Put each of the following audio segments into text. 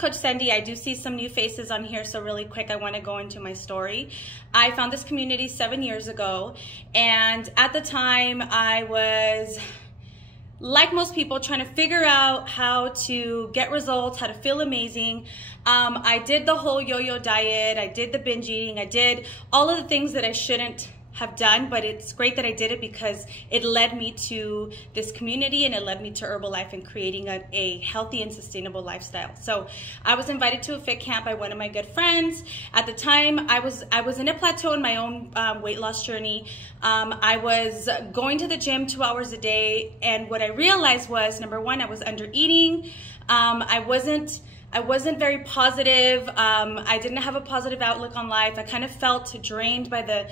Coach Sandy. I do see some new faces on here, so really quick, I want to go into my story. I found this community 7 years ago, and at the time, I was, like most people, trying to figure out how to get results, how to feel amazing. I did the whole yo-yo diet, I did the binge eating, I did all of the things that I shouldn't have done, but it's great that I did it because it led me to this community and it led me to Herbalife and creating a healthy and sustainable lifestyle. So I was invited to a fit camp by one of my good friends. At the time, I was in a plateau in my own weight loss journey. I was going to the gym 2 hours a day, and what I realized was, number one, I was under eating. I wasn't very positive. I didn't have a positive outlook on life. I kind of felt drained by the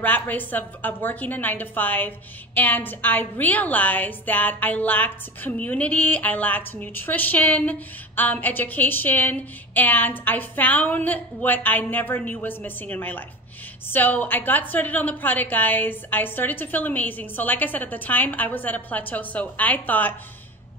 rat race of working a 9 to 5. And I realized that I lacked community, I lacked nutrition, education, and I found what I never knew was missing in my life. So I got started on the product, guys. I started to feel amazing. So like I said, at the time, I was at a plateau. So I thought,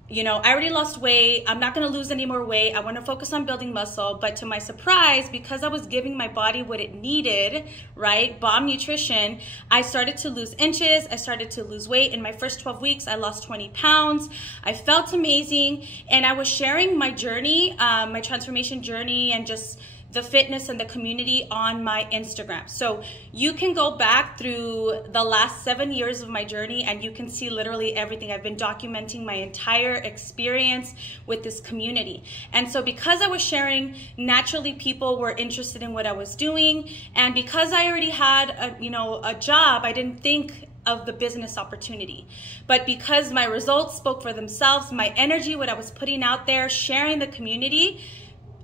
you know, I already lost weight. I'm not going to lose any more weight. I want to focus on building muscle. But to my surprise, because I was giving my body what it needed, right, bomb nutrition, I started to lose inches. I started to lose weight. In my first 12 weeks, I lost 20 pounds. I felt amazing. And I was sharing my journey, my transformation journey, and just the fitness and the community on my Instagram. So you can go back through the last 7 years of my journey and you can see literally everything. I've been documenting my entire experience with this community. And so because I was sharing, naturally people were interested in what I was doing. And because I already had a job, I didn't think of the business opportunity. But because my results spoke for themselves, my energy, what I was putting out there, sharing the community,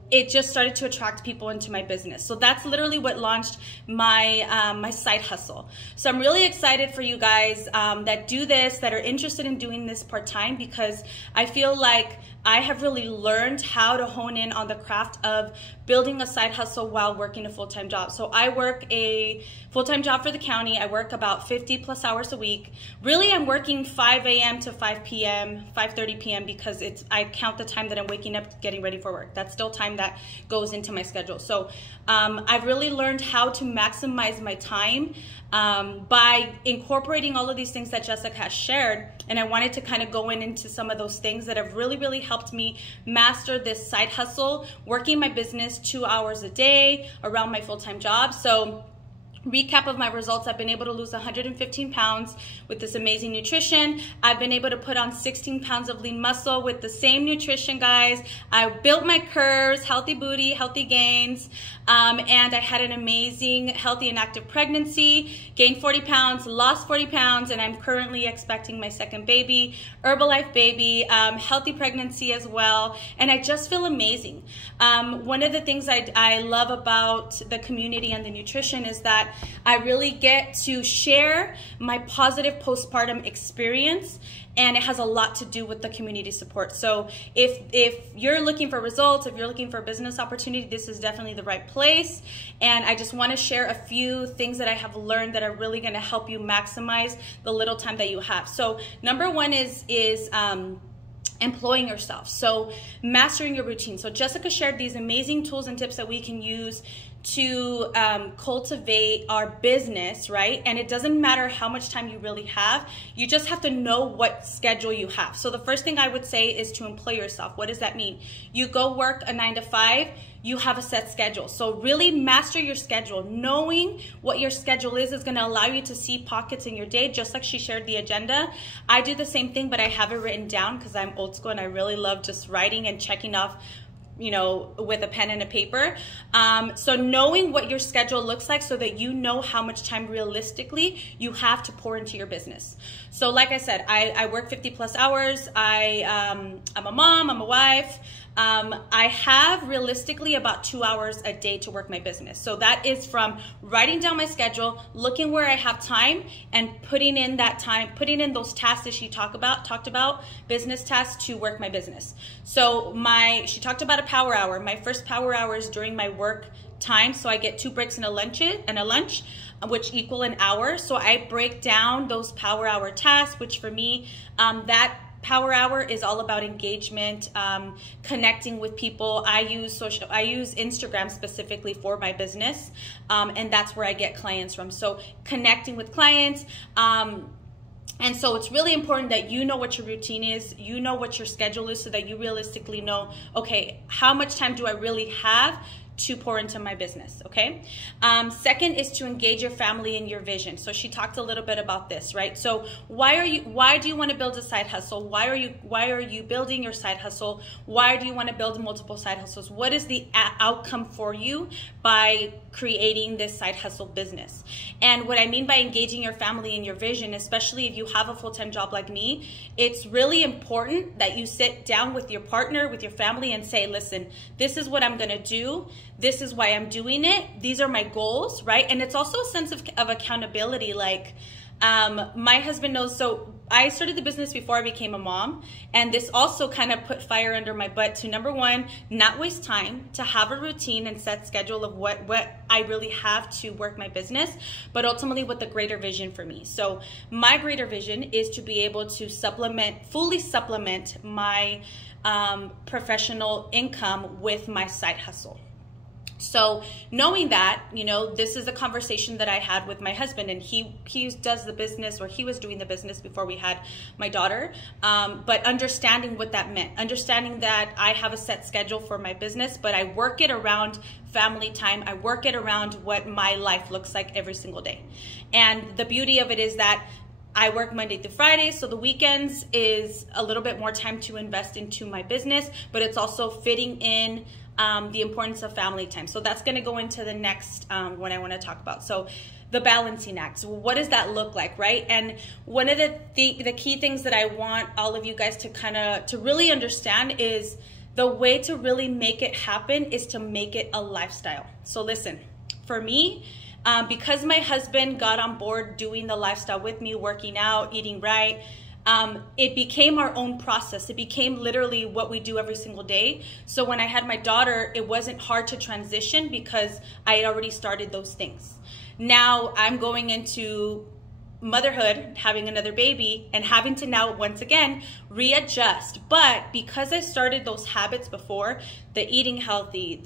it just started to attract people into my business. So that's literally what launched my my side hustle. So I'm really excited for you guys that do this, that are interested in doing this part-time, because I feel like I have really learned how to hone in on the craft of building a side hustle while working a full-time job. So I work a full-time job for the county. I work about 50 plus hours a week. Really, I'm working 5 a.m. to 5 p.m., 5:30 p.m. because I count the time that I'm waking up getting ready for work. That's still time that goes into my schedule. So I've really learned how to maximize my time by incorporating all of these things that Jessica has shared. And I wanted to kind of go into some of those things that have really, really helped me master this side hustle, working my business 2 hours a day around my full-time job. So recap of my results, I've been able to lose 115 pounds with this amazing nutrition. I've been able to put on 16 pounds of lean muscle with the same nutrition, guys. I built my curves, healthy booty, healthy gains, and I had an amazing, healthy and active pregnancy, gained 40 pounds, lost 40 pounds, and I'm currently expecting my second baby, Herbalife baby, healthy pregnancy as well, and I just feel amazing. One of the things I love about the community and the nutrition is that I really get to share my positive postpartum experience, and it has a lot to do with the community support. So if you're looking for results, if you're looking for a business opportunity, this is definitely the right place. And I just want to share a few things that I have learned that are really going to help you maximize the little time that you have. So number one is employing yourself. So mastering your routine. So Jessica shared these amazing tools and tips that we can use to cultivate our business, right? And it doesn't matter how much time you really have. You just have to know what schedule you have. So the first thing I would say is to employ yourself. What does that mean? You go work a 9 to 5, you have a set schedule. So really master your schedule. Knowing what your schedule is going to allow you to see pockets in your day, just like she shared the agenda. I do the same thing, but I have it written down because I'm old school and I really love just writing and checking off, you know, with a pen and a paper. So knowing what your schedule looks like so that you know how much time realistically you have to pour into your business. So like I said, I work 50 plus hours. I'm a mom, I'm a wife. I have realistically about 2 hours a day to work my business. So that is from writing down my schedule, looking where I have time, and putting in that time, putting in those tasks that she talked about, business tasks to work my business. So she talked about a power hour. My first power hour is during my work time. So I get 2 breaks and a lunch, which equal an hour. So I break down those power hour tasks, which for me, that Power Hour is all about engagement, connecting with people. I use Instagram specifically for my business, and that's where I get clients from. So connecting with clients. And so it's really important that you know what your routine is, you know what your schedule is, so that you realistically know, okay, how much time do I really have to pour into my business, okay? Second is to engage your family in your vision. So she talked a little bit about this, right? So why do you want to build a side hustle? Why are you building your side hustle? Why do you want to build multiple side hustles? What is the outcome for you by creating this side hustle business? And what I mean by engaging your family in your vision, especially if you have a full-time job like me, it's really important that you sit down with your partner, with your family, and say, listen, this is what I'm gonna do. This is why I'm doing it. These are my goals, right? And it's also a sense of accountability. Like, my husband knows, so I started the business before I became a mom, and this also kind of put fire under my butt to, number one, not waste time, to have a routine and set schedule of what I really have to work my business, but ultimately with the greater vision for me. So my greater vision is to be able to fully supplement my professional income with my side hustle. So knowing that, you know, this is a conversation that I had with my husband, and he does the business, or he was doing the business before we had my daughter, but understanding what that meant, understanding that I have a set schedule for my business, but I work it around family time. I work it around what my life looks like every single day. And the beauty of it is that I work Monday through Friday, so the weekends is a little bit more time to invest into my business, but it's also fitting in the importance of family time. So that's going to go into the next one I want to talk about. So the balancing act. So what does that look like, right? And one of the key things that I want all of you guys to really understand is the way to really make it happen is to make it a lifestyle. So listen, for me, because my husband got on board doing the lifestyle with me, working out, eating right, it became our own process. It became literally what we do every single day. So when I had my daughter, it wasn't hard to transition because I had already started those things. Now I'm going into motherhood, having another baby, and having to now once again readjust. But because I started those habits before, the eating healthy,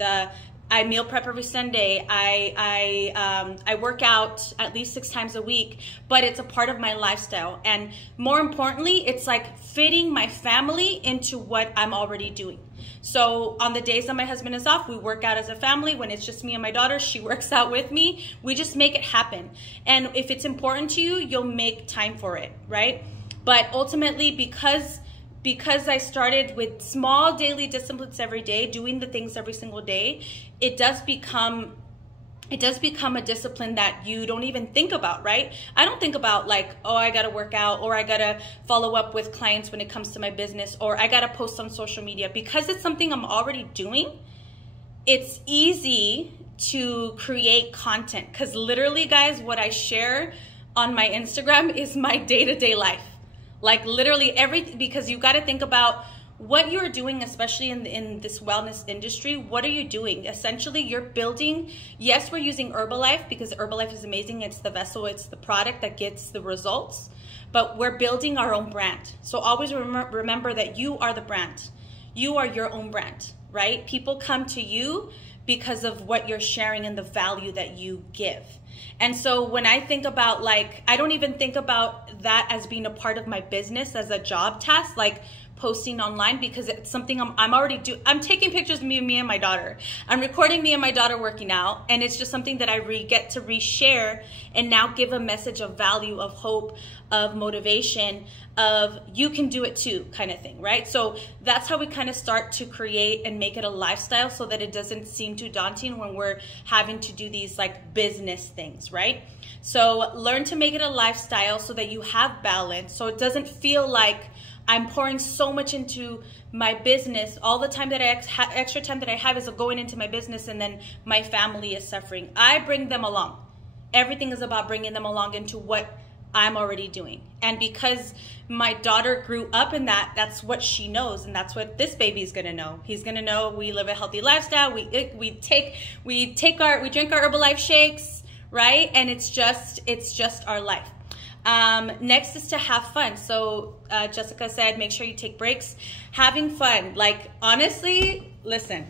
I meal prep every Sunday. I work out at least 6 times a week, but it's a part of my lifestyle. And more importantly, it's like fitting my family into what I'm already doing. So on the days that my husband is off, we work out as a family. When it's just me and my daughter, she works out with me. We just make it happen. And if it's important to you, you'll make time for it, right? But ultimately, because I started with small daily disciplines every day, doing the things every single day, it does become a discipline that you don't even think about, right? I don't think about like, oh, I gotta work out, or I gotta follow up with clients when it comes to my business, or I gotta post on social media. Because it's something I'm already doing, it's easy to create content. Because literally, guys, what I share on my Instagram is my day-to-day life. Like literally everything, because you got to think about what you're doing, especially in this wellness industry. What are you doing? Essentially, you're building, yes, we're using Herbalife because Herbalife is amazing. It's the vessel, it's the product that gets the results, but we're building our own brand. So always remember that you are the brand. You are your own brand, right? People come to you because of what you're sharing and the value that you give. And so when I think about, like, I don't even think about that as being a part of my business as a job task, like posting online, because it's something I'm already doing. I'm taking pictures of me and my daughter. I'm recording me and my daughter working out, and it's just something that I get to reshare and now give a message of value, of hope, of motivation, of you can do it too kind of thing, right? So that's how we kind of start to create and make it a lifestyle, so that it doesn't seem too daunting when we're having to do these like business things, right? So learn to make it a lifestyle so that you have balance, so it doesn't feel like I'm pouring so much into my business. All the time that extra time that I have is going into my business, and then my family is suffering. I bring them along. Everything is about bringing them along into what I'm already doing. And because my daughter grew up in that, that's what she knows, and that's what this baby's gonna know. He's gonna know we live a healthy lifestyle. We drink our Herbalife shakes, right? And it's just our life. Next is to have fun. So Jessica said, make sure you take breaks. Having fun. Like, honestly, listen,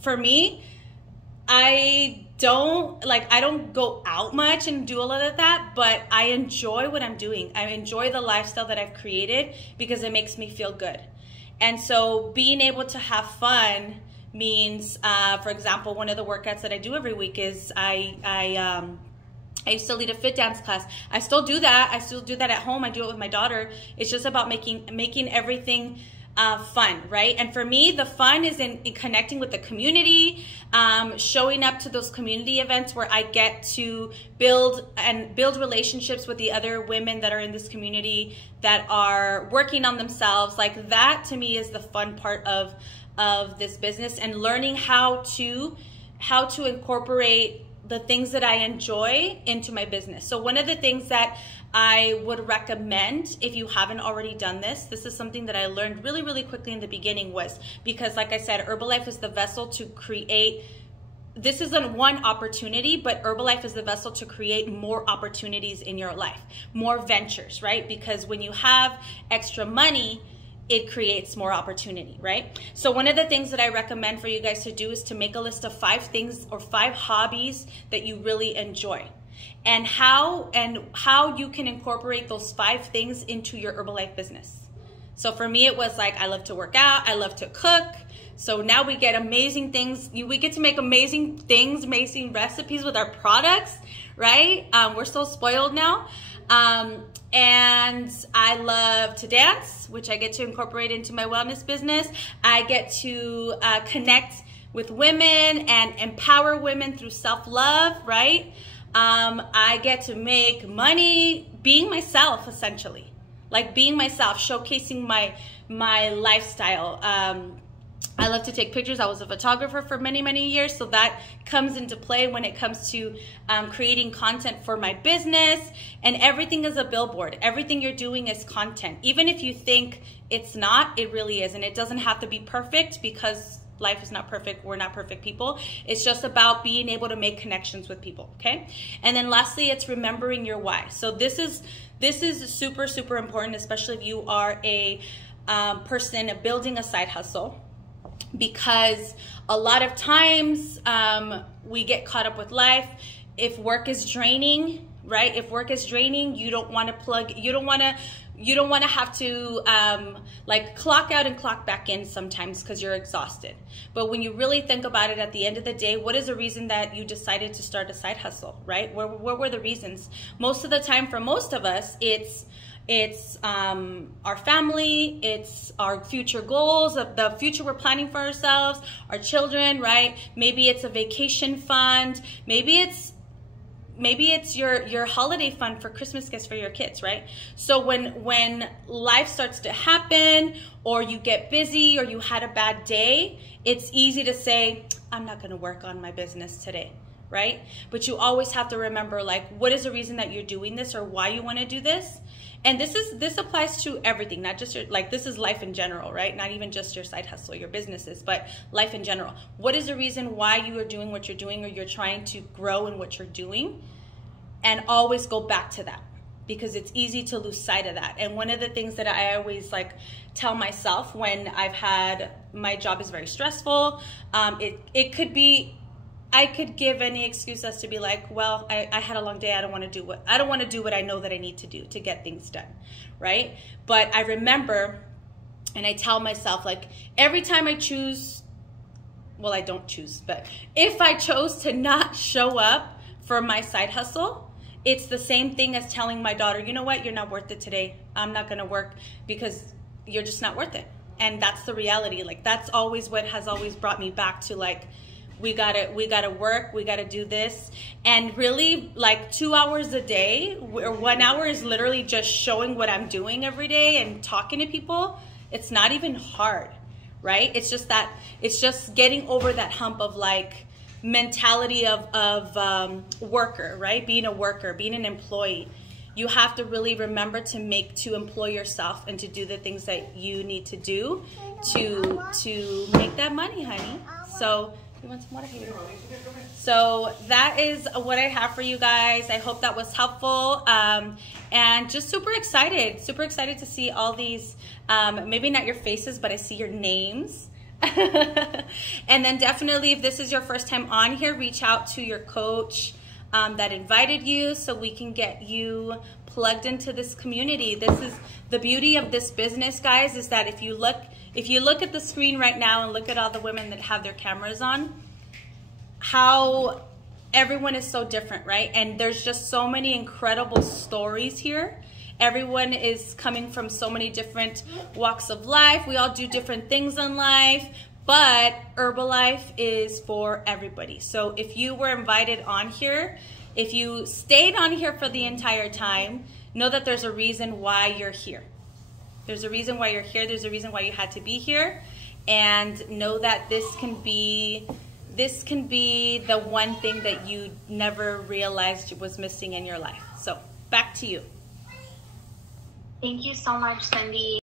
for me, I don't go out much and do a lot of that, but I enjoy what I'm doing. I enjoy the lifestyle that I've created because it makes me feel good. And so being able to have fun means, for example, one of the workouts that I do every week is I used to lead a fit dance class. I still do that. I still do that at home. I do it with my daughter. It's just about making everything fun, right? And for me, the fun is in connecting with the community, showing up to those community events where I get to build relationships with the other women that are in this community that are working on themselves. Like, that to me is the fun part of this business, and learning how to incorporate the things that I enjoy into my business. So one of the things that I would recommend, if you haven't already done this is something that I learned really, really quickly in the beginning, was because, like I said, Herbalife is the vessel to create. This isn't one opportunity, but Herbalife is the vessel to create more opportunities in your life, more ventures, right? Because when you have extra money, it creates more opportunity, right? So one of the things that I recommend for you guys to do is to make a list of 5 things or 5 hobbies that you really enjoy, and how you can incorporate those 5 things into your Herbalife business. So for me, it was like, I love to work out, I love to cook. So now we get amazing things. We get to make amazing things, amazing recipes with our products, right? We're so spoiled now. And I love to dance, which I get to incorporate into my wellness business. I get to connect with women and empower women through self-love, right? I get to make money being myself, essentially. Like, being myself, showcasing my lifestyle. I love to take pictures. I was a photographer for many, many years, so that comes into play when it comes to creating content for my business. And everything is a billboard. Everything you're doing is content. Even if you think it's not, it really is. And it doesn't have to be perfect, because life is not perfect. We're not perfect people. It's just about being able to make connections with people, okay? And then lastly, it's remembering your why. So this is super, super important, especially if you are a person building a side hustle. Because a lot of times we get caught up with life. If work is draining, right? If work is draining, you don't want to have to like clock out and clock back in sometimes, because you're exhausted. But when you really think about it, at the end of the day, what is the reason that you decided to start a side hustle, right? What were the reasons? Most of the time, for most of us, it's our family, it's our future goals, of the future we're planning for ourselves, our children, right? Maybe it's a vacation fund, maybe it's your holiday fund for Christmas gifts for your kids, right? So when life starts to happen, or you get busy, or you had a bad day, it's easy to say, I'm not going to work on my business today, right? But you always have to remember, like, what is the reason that you're doing this, or why you want to do this? And this applies to everything, not just this is life in general, right? Not even just your side hustle, your businesses, but life in general. What is the reason why you are doing what you're doing, or you're trying to grow in what you're doing? And always go back to that, because it's easy to lose sight of that. And one of the things that I always tell myself when I've had, my job is very stressful. It could be, I could give any excuse as to be like, well, I had a long day. I don't want to do what I know that I need to do to get things done, right? But I remember, and I tell myself, like, every time I choose, well, I don't choose, but if I chose to not show up for my side hustle, it's the same thing as telling my daughter, you know what, you're not worth it today. I'm not going to work because you're just not worth it. And that's the reality. Like, that's always what has always brought me back to, like, we gotta work, we gotta do this. And really, like, 2 hours a day, or 1 hour, is literally just showing what I'm doing every day and talking to people. It's not even hard, right? It's just getting over that hump of, like, mentality of worker, right? Being a worker, being an employee. You have to really remember to employ yourself and to do the things that you need to do to make that money, honey. So You want some water? So that is what I have for you guys. I hope that was helpful. And just super excited to see all these, maybe not your faces, but I see your names. And then definitely, if this is your first time on here, reach out to your coach that invited you so we can get you plugged into this community. This is the beauty of this business, guys, is that if you look at the screen right now and look at all the women that have their cameras on, how everyone is so different, right? And there's just so many incredible stories here. Everyone is coming from so many different walks of life. We all do different things in life, but Herbalife is for everybody. So if you were invited on here, if you stayed on here for the entire time, know that there's a reason why you're here. There's a reason why you're here. There's a reason why you had to be here. And know that this can be the one thing that you never realized was missing in your life. So back to you. Thank you so much, Cindy.